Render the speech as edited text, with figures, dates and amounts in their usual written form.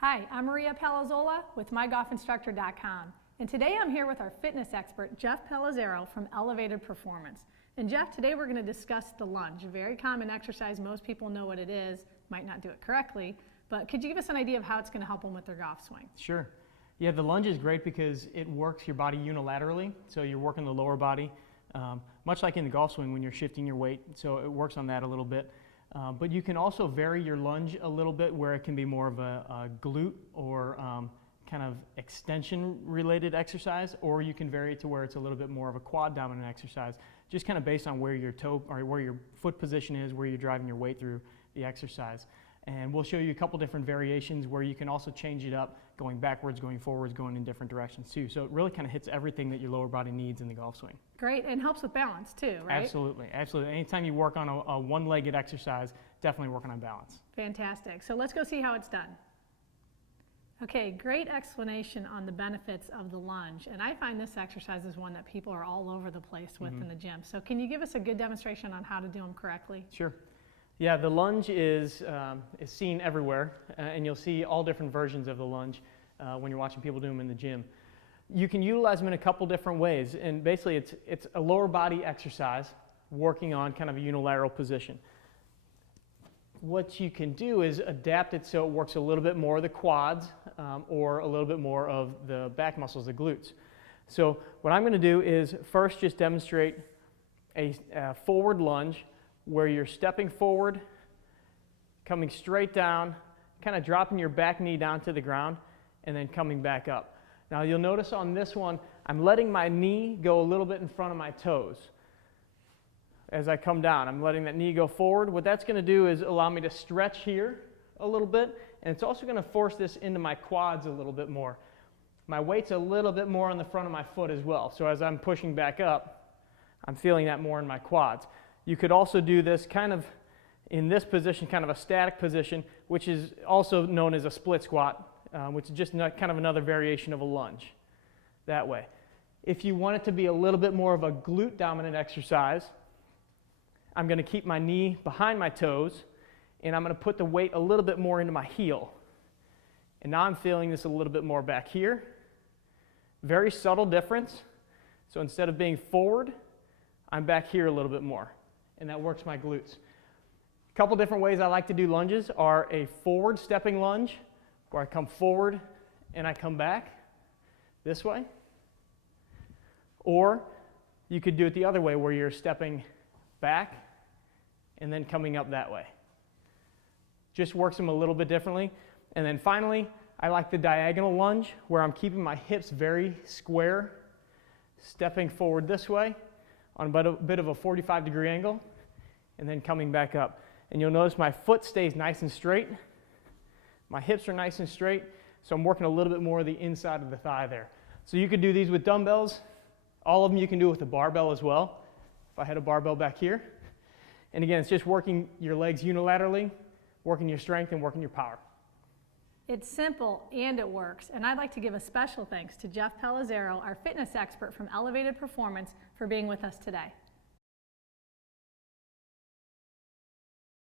Hi, I'm Maria Palazzola with MyGolfInstructor.com, and today I'm here with our fitness expert, Jeff Palazzaro from Elevated Performance. And Jeff, today we're going to discuss the lunge, a very common exercise. Most people know what it is, might not do it correctly, but could you give us an idea of how it's going to help them with their golf swing? Sure. Yeah, the lunge is great because it works your body unilaterally, so you're working the lower body, much like in the golf swing when you're shifting your weight, so it works on that a little bit. But you can also vary your lunge a little bit where it can be more of a glute or kind of extension related exercise, or you can vary it to where it's a little bit more of a quad dominant exercise, just kind of based on where your toe or where your foot position is, where you're driving your weight through the exercise. And we'll show you a couple different variations where you can also change it up, going backwards, going forwards, going in different directions too. So it really kind of hits everything that your lower body needs in the golf swing. Great, and helps with balance too, right? Absolutely, absolutely. Anytime you work on a one-legged exercise, definitely working on balance. Fantastic. So let's go see how it's done. Okay, great explanation on the benefits of the lunge. And I find this exercise is one that people are all over the place with in the gym. So can you give us a good demonstration on how to do them correctly? Sure. Yeah, the lunge is seen everywhere, and you'll see all different versions of the lunge when you're watching people do them in the gym. You can utilize them in a couple different ways, and basically it's a lower body exercise working on kind of a unilateral position. What you can do is adapt it so it works a little bit more of the quads or a little bit more of the back muscles, the glutes. So what I'm going to do is first just demonstrate a forward lunge where you're stepping forward, coming straight down, kind of dropping your back knee down to the ground, and then coming back up. Now you'll notice on this one, I'm letting my knee go a little bit in front of my toes. As I come down, I'm letting that knee go forward. What that's going to do is allow me to stretch here a little bit, and it's also going to force this into my quads a little bit more. My weight's a little bit more on the front of my foot as well, so as I'm pushing back up, I'm feeling that more in my quads. You could also do this kind of in this position, kind of a static position, which is also known as a split squat, which is just kind of another variation of a lunge, that way. If you want it to be a little bit more of a glute dominant exercise, I'm going to keep my knee behind my toes, and I'm going to put the weight a little bit more into my heel. And now I'm feeling this a little bit more back here. Very subtle difference. So instead of being forward, I'm back here a little bit more, and that works my glutes. A couple different ways I like to do lunges are a forward stepping lunge, where I come forward and I come back this way. Or you could do it the other way, where you're stepping back and then coming up that way. Just works them a little bit differently. And then finally, I like the diagonal lunge, where I'm keeping my hips very square, stepping forward this way on a bit of a 45-degree angle, and then coming back up. And you'll notice my foot stays nice and straight. My hips are nice and straight, so I'm working a little bit more of the inside of the thigh there. So you could do these with dumbbells. All of them you can do with a barbell as well. If I had a barbell back here. And again, it's just working your legs unilaterally, working your strength and working your power. It's simple and it works, and I'd like to give a special thanks to Jeff Palazzaro, our fitness expert from Elevated Performance, for being with us today.